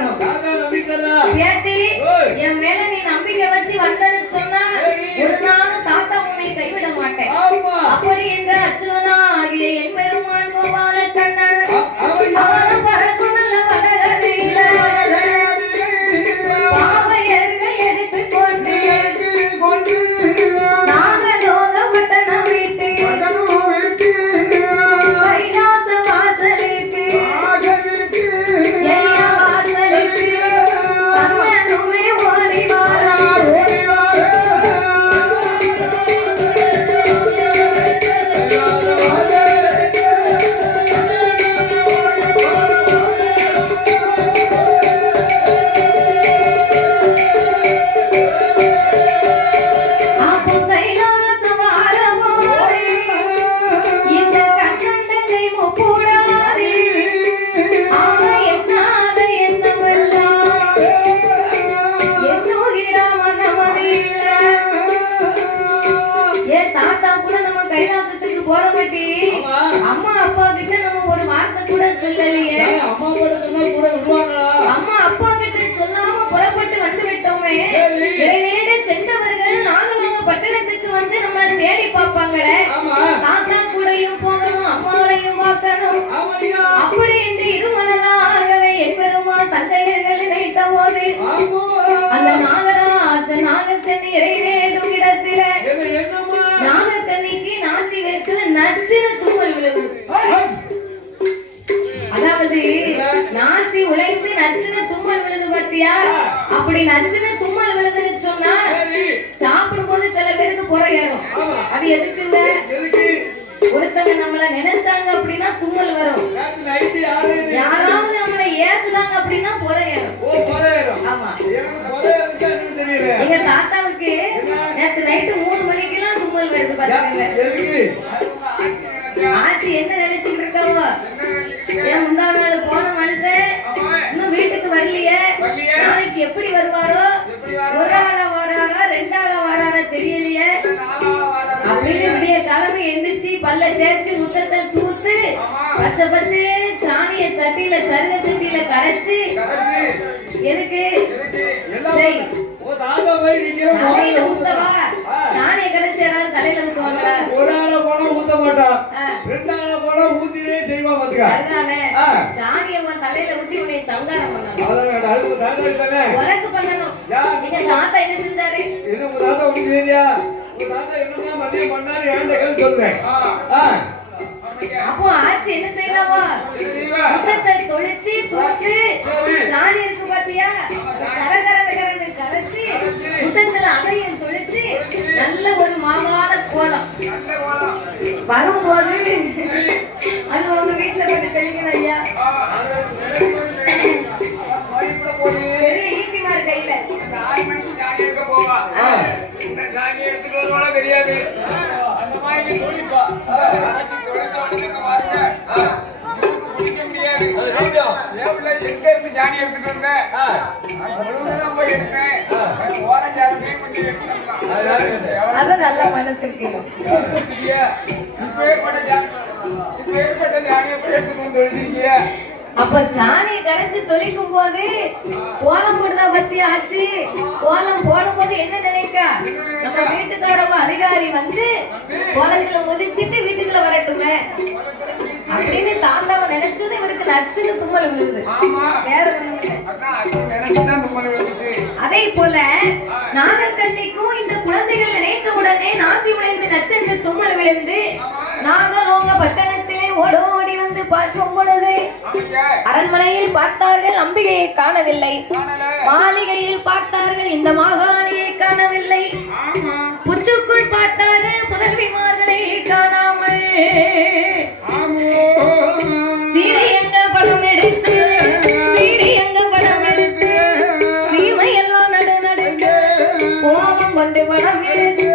பேசணும் பேசி என் மேல கூட சொல்லலையே. அம்மா கூட சொன்னா கூட விடுவாங்க பாத்தியா அப்படி நச்சின தும்மல் விழுதுன்னு சொன்னா சாப்பிடும் போது சில பேருக்கு புற ஏறும். அது எதுக்குங்க எதுக்கு? ஒருத்தவங்க நம்மள நினைச்சாங்க அப்படின்னா தும்மல் வரும். யாராவது நம்மள ஏசுதாங்க அப்படின்னா புற ஏறும். ஆமா. எங்க தாத்தாவுக்கு நேத்து நைட்டு மூணு மணிக்கெல்லாம் தும்மல் வருது பாத்துக்கங்க. ஆச்சி என்ன எப்படி வருவாரோ? ஒரு ஆளா வராரா ரெண்டு ஆளா வராரா தெரியலையே. அப்படின்னு விடிய கிளம்பி எந்திரிச்சு பல்ல தேய்ச்சி முத்தத்தை தூத்து பச்சை பச்சைன்னு சாணிய சட்டியில சருக சட்டியில கரைச்சு எதுக்கு? எல்லாம். சரி ஊத்தவா ஆ. சாணிய கரைச்சு யாராவது தலையில ஊத்துவாங்களா ஒரு ஆளா போனா ஊத்த மாட்டான் ஆ. ரெண்டு ஆளா போனா பாத்துக்க. சாணிய உன் தலையில ஊத்தி உன்னை சங்காரம் பண்ணணும். அதான் தாத்தா உனக்கு பண்ணணும். தாத்தா என்ன செஞ்சாரு? என்ன உங்க தாத்தா உனக்கு தெரியா உங்க தாத்தா என்னதான் மதியம் பண்ணாரு ஏன்ட கேள்வி சொல்றேன் ஆ. அப்போ ஆச்சி என்ன செய்தாவோ? முத்தத்தை தொளிச்சு தூத்து சாணி இருக்கு பாத்தியா? கர கர கரன்னு கரைச்சு முத்தத்துல அதையும் தொளிச்சு நல்ல ஒரு மாவான கோலம். வரும்போது அது கையில ஆ. தெரியாது அந்த மாதிரி தோழிப்பா குடிக்க முடியாது பிள்ளை எங்க இருந்து ஜானி எடுத்துட்டு வந்த. தான் போய் எடுத்தேன் ஓரம் ஜானி பண்ணி எடுத்துக்கலாம் நல்ல மனசுக்கு இப்ப ஏற்பட்ட ஜானி இப்ப ஏற்பட்ட ஜானியை போய் எடுத்துட்டு வந்து எழுதிருக்கிய அப்ப சாணியை கரைச்சு தொளிக்கும் போது கோலம் போடுதா பத்தி ஆச்சு? கோலம் போடும்போது என்ன நினைக்கா? நம்ம வீட்டுக்காரவ அதிகாரி வந்து கோலத்துல முதிச்சிட்டு வீட்டுக்குள்ள வரட்டுமே. அப்படின்னு தாண்டாவ நினைச்சது இவருக்கு நச்சுன்னு தும்மல் விழுது வேற அது போல நாகக்கண்ணிக்கும் இந்த குழந்தைகள் நினைத்த உடனே நாசி உழைந்து நச்சென்று தும்மல் விழுந்து நாகலோக பட்டணத்திலே அரண்மனையில் பார்த்தார்கள் அம்பிகையை காணவில்லை. மாளிகையில் பார்த்தார்கள் இந்த மாகாணியை காணவில்லை. ஆமா புச்சுக்குள் பார்த்தார்கள் புதல்விமார்களை காணாமல். ஆமோ சீரியங்க படம் எடுத்து சீரியங்க படம் எடுத்து சீமையெல்லாம் நடு நடுங்க கோபம் கொண்டு படம் எடுத்து